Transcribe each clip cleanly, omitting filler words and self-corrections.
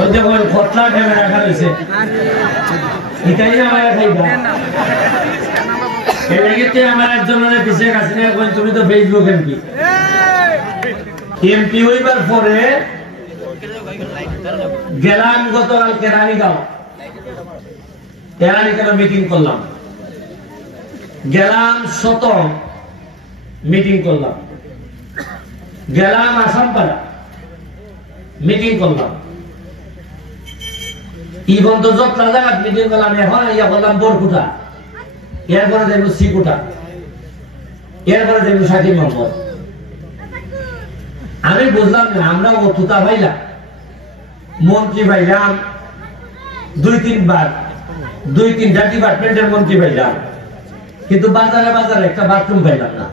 ওই যে ওই কতলা ঠেলে রাখা রয়েছে এটাই আমার খাইবা এর আগে আমার একজনের পিছে কাছে না কই তুমি তো ফেসবুক এমপি এমপি হইবার পরে গেলাম গতকাল কেরানীগাঁও মিটিং করলাম গেলাম শত মিটিং করলাম গেলাম আসামপাড়া মিটিং করলাম ইবন তো যতটা জায়গা মিটিং করলাম এখন ইয়া করলাম বরকুটা এরপরে দেখবো সিকুটা এরপরে দেখবো সাকি মোহাম্মদ আমি বুঝলাম না আমরা অতুতা ভাইলাম মন্ত্রী ভাইলাম দুই তিনটা ডিপার্টমেন্টের মন্ত্রী ভাইলাম কিন্তু বাজারে বাজারে একটা বাথরুম পাইলাম না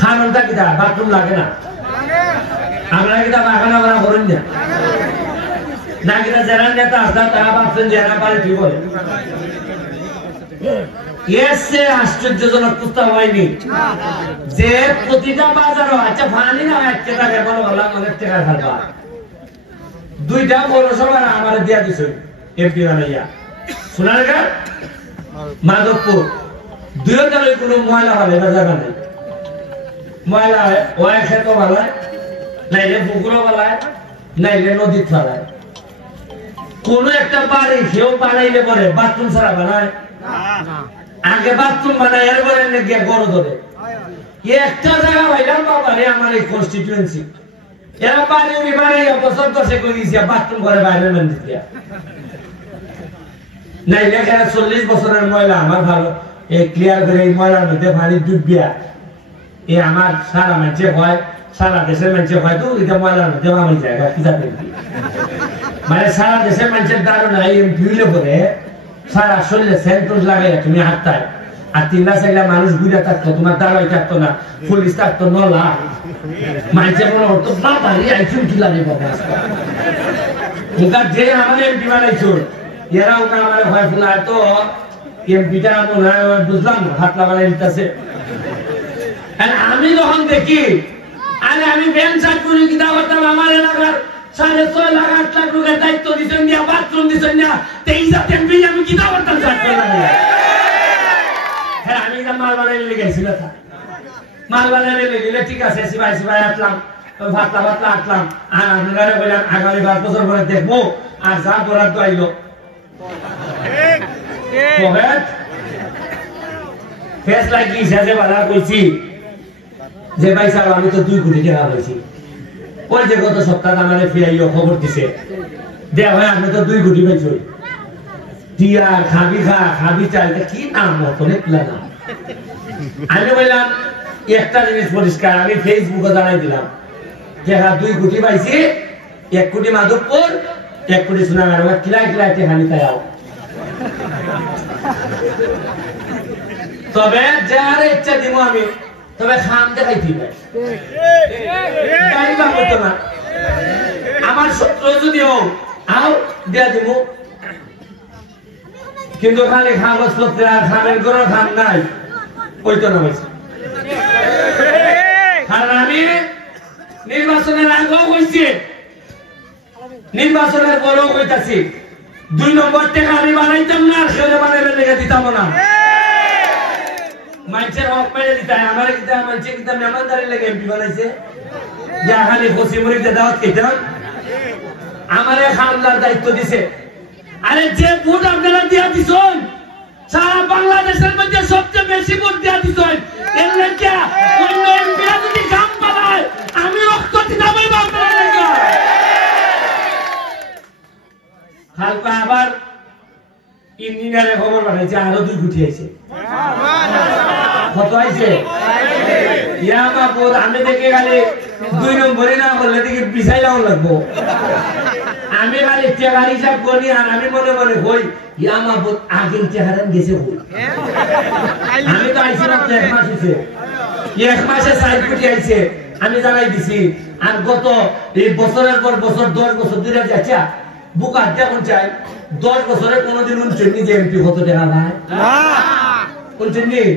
খানটা কিটা বাথরুম লাগে না আমরা কিটা বাগানা বানা করেন না না কিটা যারা নেতা আসা তারা ভাবছেন যারা পারে কি বলে এসে আশ্চর্যজনক প্রস্তাব হয়নি যে প্রতিটা বাজারও আচ্ছা ফানি না এক টাকা ব্যবহার করলাম অনেক টাকা খাবা দুইটা পৌরসভা আমার দিয়া দিছে এমপি বানাইয়া সোনারগাঁ মাধবপুর দুইটার কোনো ময়লা হবে না জায়গা নেই ময়লা হয় ওই ক্ষেত বালায় নাইলে পুকুরও বালায় নাইলে নদীর ফেলায় কোন একটা বাড়ি কেউ বানাইলে পরে বাথরুম ছাড়া বানায় আগে বাথরুম বানায় এরপরে গিয়ে গরু ধরে একটা জায়গা পাইলাম বাবা রে আমার এই কনস্টিটিউয়েন্সি এরা বাড়ি উনি বানাইয়া বছর দশে করে দিয়েছি বাথরুম করে বাইরে মেন দিয়া নাইলে এখানে 40 বছরের ময়লা আমার ভালো এই ক্লিয়ার করে এই ময়লার মধ্যে পানি ডুবিয়া এই আমার সারা মানুষে হয় সারা দেশের মানুষে হয় তো এটা ময়লার মধ্যে আমি জায়গা কি যাবে মানে সারা দেশের মানুষের ধারণা এমপি হইলে পরে সারা শরীরে সেন্ট্রোজ লাগাইয়া তুমি হাঁটতায় আর 3-4 মানুষ ঘুরে থাকতো তোমার দাঁড়াই থাকতো না পুলিশ থাকতো নলা মানুষের মনে হতো বাবারি আইসুন কি লাগে বাবা ওটা যে আমাদের এমপি বানাইছো এরা ওটা আমার হয় ফোনা তো এমপিটা মনে হয় বুঝলাম না হাত লাগালে দিতেছে আমি যখন দেখি আরে আমি বেঞ্চার করি কিনা করতাম আমার এলাকার 6.5 লাখ 8 লাখ লোকের দায়িত্ব দিচ্ছেন না বাথরুম দিচ্ছেন না 23 এমপি আমি কিনা করতাম হ্যাঁ আমি এটা মাল বানাইলে লেগেছি না মাল বানাইলে লেগে ঠিক আছে সিবাই আসলাম ভাতলা আসলাম আর আপনারা বললাম আগামী 5 বছর পরে দেখবো আর যা করার তো আইলো ফেসলা কি হিসাবে বাধা কইছি যে ভাই সাহেব আমি তো 2 কোটি টাকা পাইছি ওই যে গত সপ্তাহে আমাদের ফিরাইও খবর দিছে দেয়া ভাই আপনি তো 2 কোটি পাইছো টিয়া খাবি চাই কি নাম মতনে প্ল্যান আমি বললাম একটা জিনিস পরিষ্কার আমি ফেসবুকে জানাই দিলাম যে হ্যাঁ 2 কোটি পাইছি 1 কোটি মাধবপুর 1 কোটি সোনাগাঁও কিলাই টেকানি তাই তবে যার ইচ্ছা দিব আমি তবে খাম দেখাইছি না আমার শত্রু যদি হোক আও দিয়া দিব কিন্তু খালি খামত করতে আর খামের কোনো খাম নাই ওই তো না কারণ আমি নির্বাচনের আগেও কইছি নির্বাচনের পরেও কইতাছি 2 নম্বর টাকা আমি বানাইতাম না সেটা বানাইলে লেগে দিতাম না মানুষের হক মেরে দিতাম আমার কিতাব মানুষের কিতাব মেহমানদারি লেগে এমপি বানাইছে যা খালি খুশি মরিতে দাওয়াত খেতাম আমারে খামদার দায়িত্ব দিছে আরে যে ভোট আপনারা দিয়া দিছেন সারা বাংলাদেশের মধ্যে সবচেয়ে বেশি ভোট দিয়া দিছেন এর লেগে অন্য এমপিরা যদি কাম পায় আমি রক্ত দিতামই আপনারা লেগে হালকা আবার ইঞ্জিনিয়ারের খবর পাঠাইছে আরো 2 কোটি আইছে কত আইছে ইয়া বাবুর আমি দেখে গেলে 2 নম্বরে না বললে দেখি বিছাইলাও লাগবো আমি খালি টাকার হিসাব করি আর আমি মনে মনে হই ইয়া বাবুর আগের চেহারা গেছে হই আমি তো আইছি না 1 মাস হইছে 1 মাসে 4 কোটি আইছে আমি জানাই দিছি আর গত এই বছরের পর বছর 10 বছর ধরে যাচ্ছে বুকা যেমন চাই 10 বছরে কোনদিন উনচল্লিশ যে এমপি কত টাকা পায় না উনচল্লিশ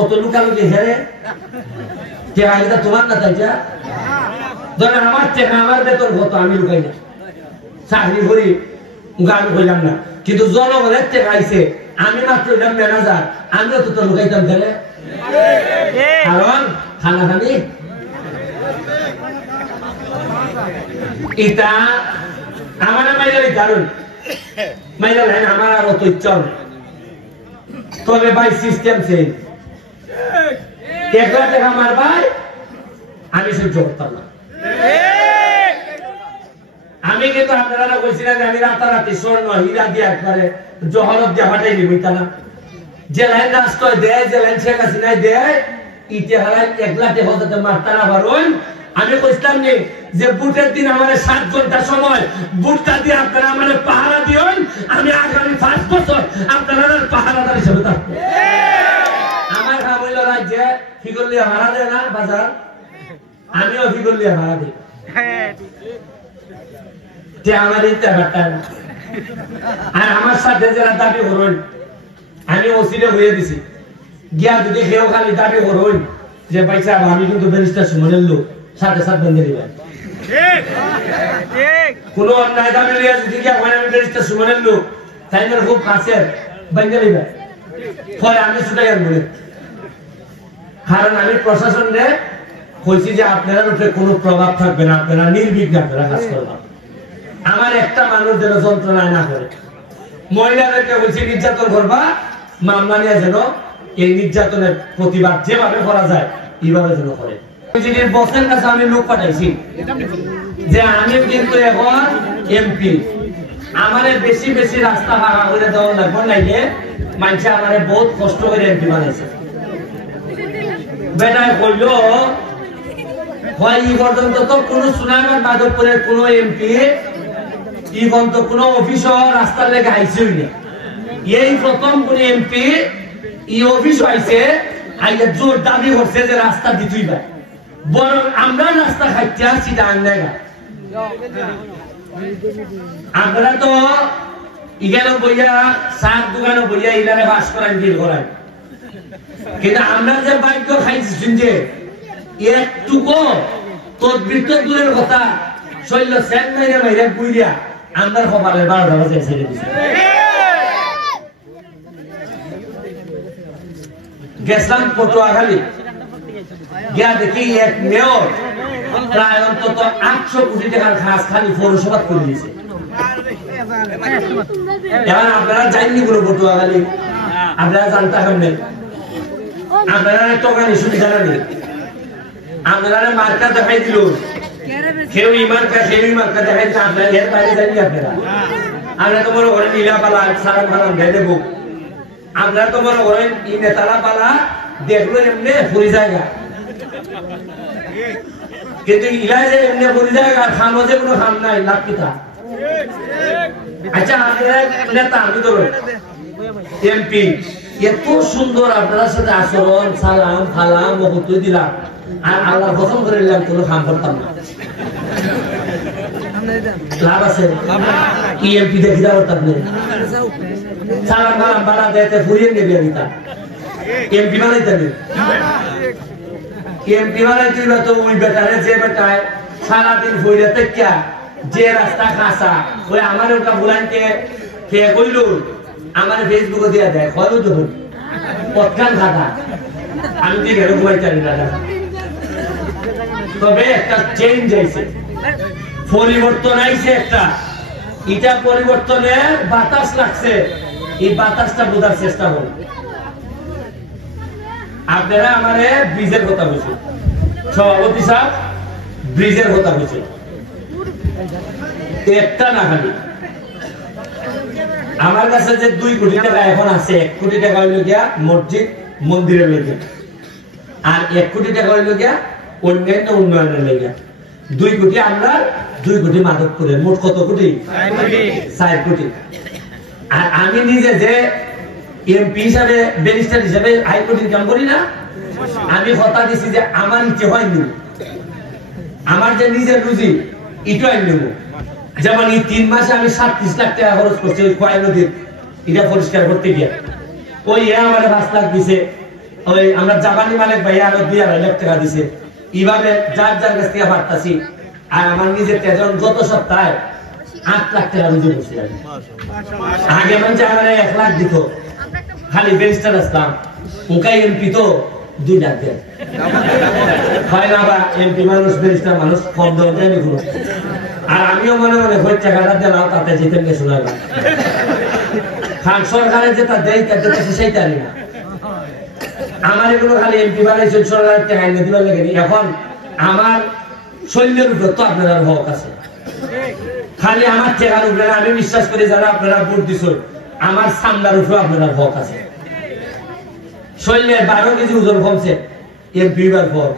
অত লুকালুকি হেরে তোমার না তাই ধরেন আমার টাকা আমার বেতন কত আমি লুকাই না, চাকরি করি গান কইলাম না, কিন্তু জনগণের টাকা আইছে আমি মাত্র হইলাম ম্যানেজার, আমিও তো লুকাইতাম ফেলে, কারণ খানা খানি এটা আমার মাইলারই কারণ মাইলা লাইন আমার আর অত ইচ্ছা নেই। তবে ভাই সিস্টেম চেঞ্জ, 1 লাখ টাকা আমার ভাই আমি সহ্য করতাম না। আমি কিন্তু আপনারা বলছিলেন যে আমি রাতারাতি স্বর্ণ হীরা দিয়ে একবারে জহরত দিয়ে ফাটাই নিবি তা না, যে লাইন রাস্তায় দেয়, যে লাইন শেখ হাসিনায় দেয়, ইতে হারাই 1 লাখ টাকা হতে মারতারা বারণ। আমি কইতাম নি যে বুটের দিন আমার 7 ঘন্টা সময় বুটটা দিয়ে আপনারা আমার পাহারা দিবেন, আমি আগামী 5 বছর আপনারা পাহারাদার হিসেবে থাকবো। আমার কাম হইল রাজ্যে ফিগলিয়া ভাড়া দেয় না বাজার, আমিও ফিগলিয়া ভাড়া দিই, যে আমার ইচ্ছা ব্যাপারটা না। আর আমার সাথে যারা দাবি করুন আমি ওসিলে হয়ে দিছি, গিয়া যদি কেউ খালি দাবি করুন যে পয়সা আমি কিন্তু ব্যারিস্টার সুমনের লোক, সাথে সাথে বেঁধে দিবেন। কোন অন্যায় দাবি লিয়া যদি গিয়া আমি ব্যারিস্টার সুমনের লোক, তাই খুব কাছের বেঁধে দিবেন। ফলে আমি ছুটে গেল বলে, কারণ আমি প্রশাসনে কইছি যে আপনার উপরে কোনো প্রভাব থাকবে না, আপনারা নির্বিঘ্নে আপনারা কাজ করবেন। আমার একটা মানুষ যেন যন্ত্রণায় না করে। মহিলাদেরকে বলছি নির্যাতন করবা, মামলা নিয়ে যেন এই নির্যাতনের প্রতিবাদ যেভাবে করা যায় এইভাবে যেন করে। বসের কাছে আমি লোক পাঠাইছি যে আমি কিন্তু এখন এমপি, আমারে বেশি বেশি রাস্তা ভাড়া করে দেওয়া লাগবে নাইলে মানুষে আমারে বহুত কষ্ট করে এমপি বানাইছে। বেটায় কইল হয় এই পর্যন্ত তো কোন সুনামগঞ্জ মাধবপুরের কোন এমপি এই পর্যন্ত কোন অফিসও রাস্তার লেগে আইসেই না, এই প্রথম কোন এমপি এই অফিস আইছে, আইয়া জোর দাবি করছে যে রাস্তা দিতেই পারে, বরং আমরা রাস্তা খাইতে আসছি ডাঙ্গা। আমরা তো ইগানো বইয়া সাত দোকানে বইয়া ইলারে বাস করাই বিল করাই, কিন্তু আমরা যে বাক্য খাইছি শুনছে একটুকু তদবির তো দূরের কথা, শৈল সেন মাইরে মাইরে বুইরা আমরা কপালের 12টা বাজে ছেড়ে দিছি। গেছিলাম পটুয়াখালী, গিয়া দেখি এক মেয়র প্রায় অন্তত 800 কোটি টাকার খাস খালি পৌরসভা করে দিয়েছে। এখন আপনারা যাইনি কোনো পটুয়াখালী, আপনারা জানতে নেই, আপনারা টোকানি সুবিধা নেই, আপনারা মার্কা দেখাই দিল, কেউ ইমার্কা কেউ ইমার্কা দেখাই, আপনারা এর বাইরে যাইনি। আপনারা তো মনে করেন নীলাপালা সারা ভাড়া দিয়ে দেবো, আপনারা তো মনে করেন এই নেতারা পালা দেখলো এমনি ফুরি জায়গা, কিন্তু ইলাই যে এমনি ফুরি জায়গা খানো যে কোনো খাম নাই লাভ কিতা। আচ্ছা আপনারা নেতা আমি ধরো এমপি, এত সুন্দর আপনার সাথে আচরণ, সালাম খালাম মহত্ব দিলাম, আর আল্লাহ পছন্দ করে নিলাম, কোনো কাম করতাম না, লাভ আছে কি এমপি দেখি যাওয়ার তাহলে সালাম খালাম বাড়া দেয় ফুরিয়ে নেবে দিতা, এমপি বানাইতে নেই। এমপি বানাইতে তো ওই বেটারে যে বেটায় সারাদিন ফুরিয়ে তেকিয়া যে রাস্তা খাসা, ওই আমার ওটা বুলাইতে কে কইল আমার ফেসবুকে দিয়া দেয়, কয়ও তো পথখান খাতা, আমি তো ঘরে ঘুমাইতে পারি না। তবে একটা চেঞ্জ আইছে, পরিবর্তন আইছে একটা, এটা পরিবর্তনের বাতাস লাগছে, এই বাতাসটা বোঝার চেষ্টা করুন। আপনারা আমারে ব্রিজের কথা বলছেন, সভাপতি সাহেব ব্রিজের কথা বলছেন, একটা না খালি আমার কাছে যে 2 কোটি টাকা এখন আছে, 1 কোটি টাকা হইল গিয়া মসজিদ মন্দিরের লেগে, আর 1 কোটি টাকা হইল গিয়া অন্যান্য উন্নয়নের লেগে। 2 কোটি আমরা, 2 কোটি মাধবপুরের, মোট কত কোটি? 4 কোটি। আর আমি নিজে যে এমপি হিসাবে ব্যারিস্টার হিসাবে হাইকোর্ট ইনকাম করি না, আমি কথা দিছি যে আমার ইচ্ছে হয় নেব, আমার যে নিজের রুজি এটা আমি নেব। যেমন এই 3 মাসে আমি 37 লাখ টাকা খরচ করছি ওই কয় নদীর এটা পরিষ্কার করতে গিয়ে, ওই আমার 5 লাখ দিছে, ওই আমরা জাপানি মালিক ভাইয়া আরো 2.5 লাখ টাকা দিছে। এইভাবে যার যার কাছ থেকে পারতাছি আর আমার নিজের তেজন গত সপ্তাহে 8 লাখ টাকা রুজি করছি। আগে মানে আমার 1 লাখ দিত, খালি ব্যারিস্টার আসতাম, ওকাই এমপি তো 2 লাখ দেয় হয় না, বা এমপি মানুষ ব্যারিস্টার মানুষ কম দেওয়া যায় না। আর আমিও মনে মনে হয়ে টাকাটা দিলাম, তাতে যেতেন কে শোনা খান সরকারের যেটা দেয় তাতে সেই তারি না। আমার এগুলো খালি এমপি বানাইছে সরকারের টাকা এনে দিবার লাগেনি। এখন আমার শরীরের উপর তো আপনার হক আছে, খালি আমার টাকার উপরে আমি বিশ্বাস করি যারা আপনারা ভোট দিচ্ছ, আমার সামলার উপরে আপনার হক আছে। শরীরের 12 কেজি ওজন কমছে এমপি বার পর,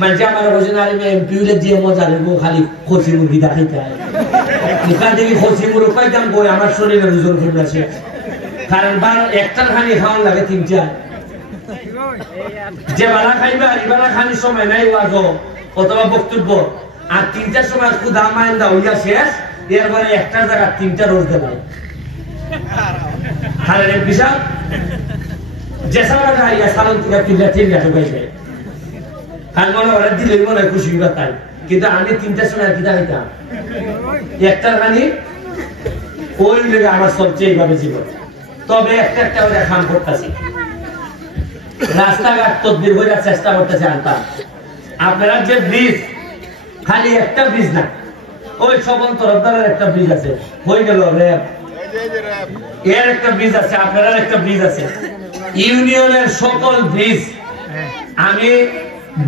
মানে আমার বলছেন আর এমপি হলে যে মজা নেবো, খালি খসি মুরগি দেখাইতে হয় ওখান থেকে খসি মুরগ পাইতাম বই, আমার শরীরের ওজন কমে আছে। কারণ একটার খানি খাওয়ান লাগে 3-4, যে বেলা খাইবা এবেলা খানি সময় নাই ওয়াজ অথবা বক্তব্য, আর 3টার সময় ক্ষুধা মাইন্দা হইয়া শেষ, এরপরে একটার জায়গা 3টা রোজ দেবে। কারণ বিশাল যেসারা ইয়া সালন থেকে 3টা ঠিক আছে পাইছে, কারণ মনে হয় দিলেই মনে হয় খুশি হইবা তাই। কিন্তু আমি 3টার সময় কি দেখাইতাম একটার খানি, ওই লেগে আমার সবচেয়ে এইভাবে জীবন। তবে একটা একটা ওরা খাম করতেছি, রাস্তাঘাট তদবির হয়ে চেষ্টা করতেছে আনতাম। আপনারা যে ব্রিজ, খালি একটা ব্রিজ না, ওই সকল তরফদারের একটা ব্রিজ আছে, হয়ে গেল র্যাব এর একটা ব্রিজ আছে, আপনার একটা ব্রিজ আছে, ইউনিয়নের সকল ব্রিজ আমি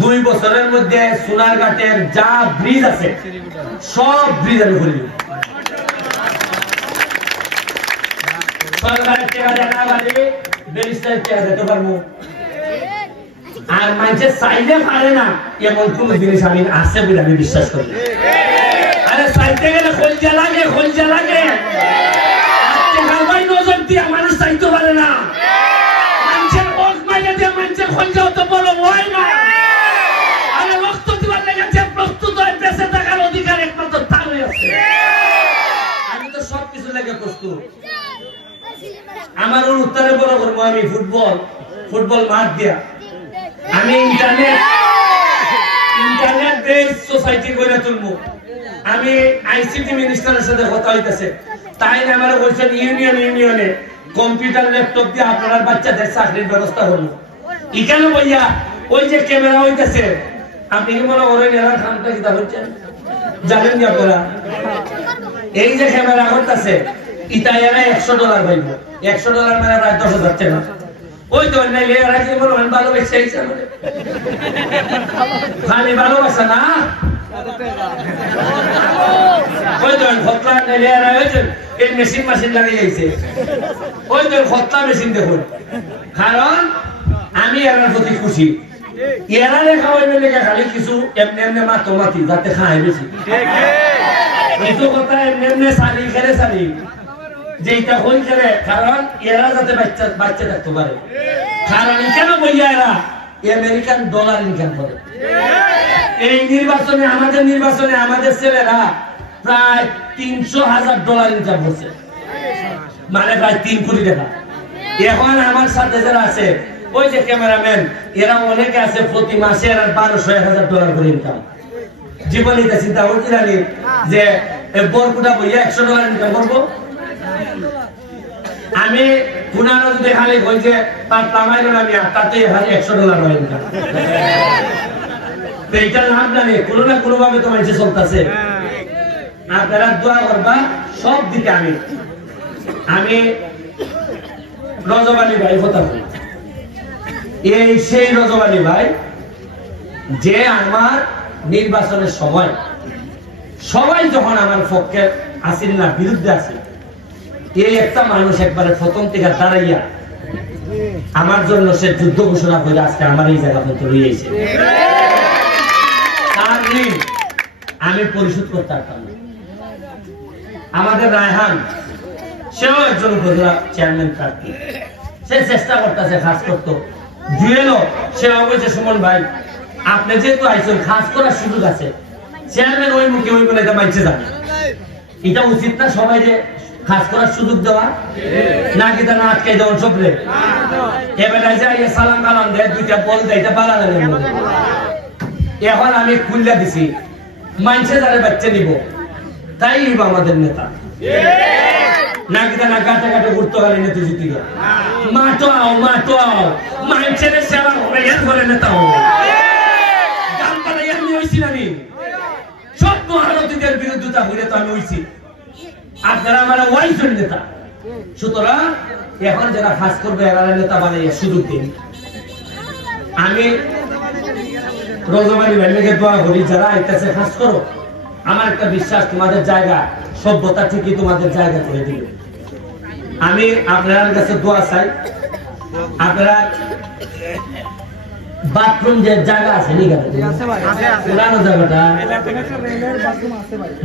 2 বছরের মধ্যে সোনারঘাটের যা ব্রিজ আছে সব ব্রিজ আমি করে দিব। সরকারের টাকা দেখা বাড়ি ব্যারিস্টারের টাকা দিতে পারবো। আর মানুষের চাইলে পারে না এমন কোন জিনিস আমি আছে বলে আমি বিশ্বাস করি। আরে চাইতে গেলে খলজা লাগে, খলজা লাগে। নজর দিয়ে মানুষ চাইতে পারে না, মানুষের ওখ মাইলে দিয়ে মানুষের খলজা তো বড় হয় না। আরে রক্ত দিবার লেগে যে প্রস্তুত হয়, বেঁচে থাকার অধিকার একমাত্র তারই আছে। আমি তো সবকিছু লেগে প্রস্তুত। আমার উত্তরে বড় করবো আমি ফুটবল মাঠ দিয়া, আমি ইন্টারনেট বেস সোসাইটি গড়ে তুলবো। আমি আইসিটি মিনিস্টারের সাথে কথা হইতেছে, তাই আমার বলছেন ইউনিয়নে কম্পিউটার ল্যাপটপ দিয়ে আপনার বাচ্চাদের চাকরির ব্যবস্থা হলো। এখানে বইয়া ওই যে ক্যামেরা হইতেছে, আপনি কি মনে করেন এরা খামটা কিতা হচ্ছেন জানেন কি আপনারা? এই যে ক্যামেরা করতেছে ইটা এরা $100 পাইব, $100 মানে প্রায় 10,000 টাকা। ওই তো নাইলে এরা কি বলবেন ভালোবাসা ইচ্ছা করে, খালি ভালোবাসা না। ওই তো খতলা নাইলে এরা হয়েছে এই মেশিন লাগিয়ে যাইছে, ওই তো খতলা মেশিন দেখুন। কারণ আমি এরার প্রতি খুশি, এরা লেখা হইবে লেখা খালি কিছু এমনি এমনি মাতি যাতে খায় বেশি, কিছু কথা এমনি এমনি সারি খেলে সারি যেটা হই করে, কারণ এরা যাতে বাচ্চা থাকতে পারে। কারণ কেন বইয়া এরা আমেরিকান ডলার ইনকাম করে। এই নির্বাচনে আমাদের ছেলেরা প্রায় $300,000 ইনকাম করছে, মানে প্রায় 3 কোটি টাকা। এখন আমার সাথে যারা আছে ওই যে ক্যামেরাম্যান, এরা অনেকে আছে প্রতি মাসে এরা $1200-1,000 করে ইনকাম। জীবনে এটা চিন্তা করছিলাম যে বরকুটা বইয়া $100 ইনকাম করবো। আমি পুনানো যদি খালি বলছে তার তামাইল আমি তাতে $100 হয় ইনকাম। এইটার নাম জানি কোনো না কোনো ভাবে তো মানুষ চলতেছে। আপনারা দোয়া করবা সব দিকে। আমি রজব আলী ভাই কথা বলি, এই সেই রজব আলী ভাই যে আমার নির্বাচনের সময় সবাই যখন আমার পক্ষে আসেন না বিরুদ্ধে আছে, এই একটা মানুষ একবারে প্রথম থেকে দাঁড়াইয়া আমার জন্য সে যুদ্ধ ঘোষণা করে আজকে আমার এই জায়গা পর্যন্ত রয়েছে। তার ঋণ আমি পরিশোধ করতে পারতাম না। আমাদের রায়হান, সেও একজন উপজেলা চেয়ারম্যান প্রার্থী, সে চেষ্টা করতেছে, খাস করতো জুয়েলও সেও বলছে সুমন ভাই আপনি যেহেতু আইসেন খাস করার সুযোগ আছে, চেয়ারম্যান ওই মুখে ওই বলে এটা মাইছে যাবে, এটা উচিত না সবাই যে খাস করার সুযোগ দেওয়া, নাকি তা না আটকে দেওয়ার সবরে এবারে যাই সালাম কালাম দেয়, 2টা বল দেয়, এটা পালা লাগে। এখন আমি খুললা দিছি মানছে যারা বাচ্চা নিব তাই নিব আমাদের নেতা না কিনা না কাটে কাটে ঘুরতে নেতা জিতি গা মাটোয়াও মানছের সেবা হবে এর করে নেতা হবে গান পালাই আমি হইছি না নি সব মহারথীদের বিরুদ্ধতা হইলে তো আমি হইছি আপনারা আমার ওয়াইফের নেতা সুতরাং এখন যারা কাজ করবে এরা নেতা বানাইয়া সুযোগ দিন আমি রোজমারি ভাইকে দোয়া করি যারা আইতাছে কাজ করো আমার একটা বিশ্বাস তোমাদের জায়গা সভ্যতা ঠিকই তোমাদের জায়গা করে দিবে আমি আপনার কাছে দোয়া চাই আপনারা বাথরুম যে জায়গা আছে নি গাতে পুরানো জায়গাটা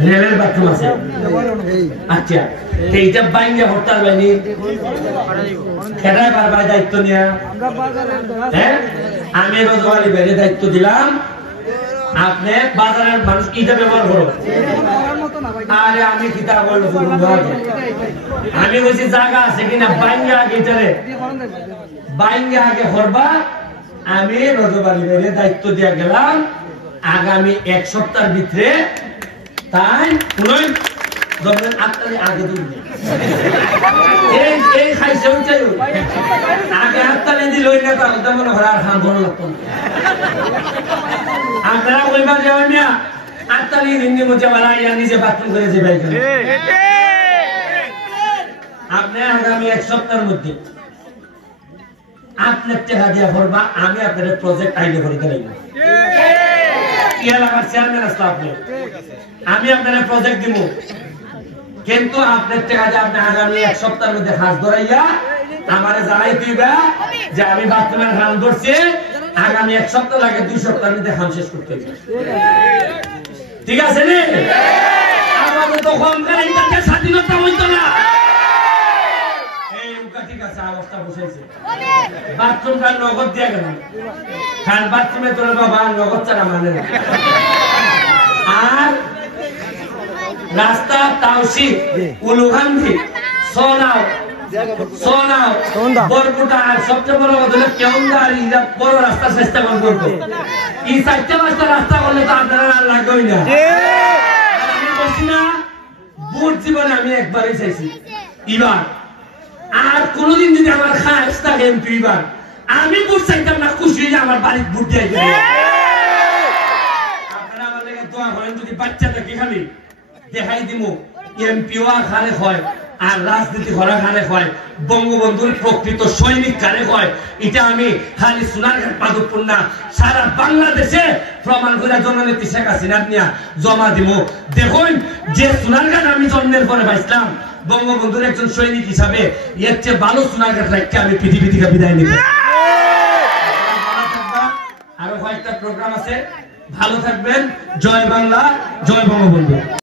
রেলের বাথরুম আছে আচ্ছা এইটা বাইঙ্গা হরতাল বাইনি খেলায় বারবার দায়িত্ব নিয়া হ্যাঁ আমি রোজগারি বাইরে দায়িত্ব দিলাম আপনি বাজারের মানুষ কিটা ব্যবহার করো আরে আমি কিতা বলবো আমি বলছি জায়গা আছে কিনা বাইঙ্গা আগে বাইঙ্গা আগে করবা আমি রোজবাড়ি বাইরে দায়িত্ব দিয়ে গেলাম আগামী এক সপ্তাহের ভিতরে তাই পুনঃ জমিনের আটটালি আগে দিবে এই খাইছে হচ্ছে আগে আটটালি দিল ওই নেতা হতে মনে হয় আর খান ভালো লাগতো আপনারা ওইবার যাবেন না আটটালি হিন্দি মধ্যে বলা ইয়া নিজে বাথরুম করে যে ভাই আপনি আগামী এক সপ্তাহের মধ্যে আপনার টাকা দিয়া করবা আমি আপনাদের প্রজেক্ট আইডিয়া করে দিলাম কি এলাকার চেয়ারম্যান আসলে আপনি আমি আপনাদের প্রজেক্ট দিব কিন্তু আপনার টাকা দিয়ে আপনি আগামী এক সপ্তাহের মধ্যে হাত ধরাইয়া আমারে জানাই দিবা যে আমি বাথরুমের হাল ধরছি আগামী এক সপ্তাহ লাগে 2 সপ্তাহের মধ্যে হাম শেষ করতে হবে ঠিক আছে রে আমাদের তো কম করে ইন্টারকে স্বাধীনতা হইতো না ঠিক আছে অবস্থা বসাইছে বাথরুমটা নগদ দিয়ে গেল খান বাথরুমে তোর বাবা নগদ ছাড়া মানে না আর রাস্তা তাওসি উলুহান্দি সোনাও বরকুটা আর সবচেয়ে বড় কথা হলো কেউন্দার ইরা বড় রাস্তা চেষ্টা করবো এই 4-5টা রাস্তা করলে তো আপনারা আর লাগবেই না আমি বলছি না বুট জীবনে আমি একবারই চাইছি এবার আর কোনদিন যদি আমার খাস থাকে এমপি এবার আমি বুট চাইতাম না খুশি হয়ে আমার বাড়ির বুট দিয়ে গেলে আপনারা আমার লেগে দোয়া করেন যদি বাচ্চাটা কি খালি দেখাই দিমু এমপিও খানে হয় আর রাজনীতি ঘরা খানে হয় বঙ্গবন্ধুর প্রকৃত সৈনিক কারে হয় এটা আমি খালি সোনারঘাট মাধবপুর না সারা বাংলাদেশে প্রমাণ করে জননেত্রী শেখ হাসিনার নিয়ে জমা দিব দেখুন যে সোনারঘাট আমি জন্মের পরে পাইছিলাম বঙ্গবন্ধুর একজন সৈনিক হিসাবে এর চেয়ে ভালো সোনারঘাট রাখতে আমি পৃথিবী থেকে বিদায় নিব আরো কয়েকটা প্রোগ্রাম আছে ভালো থাকবেন জয় বাংলা জয় বঙ্গবন্ধু।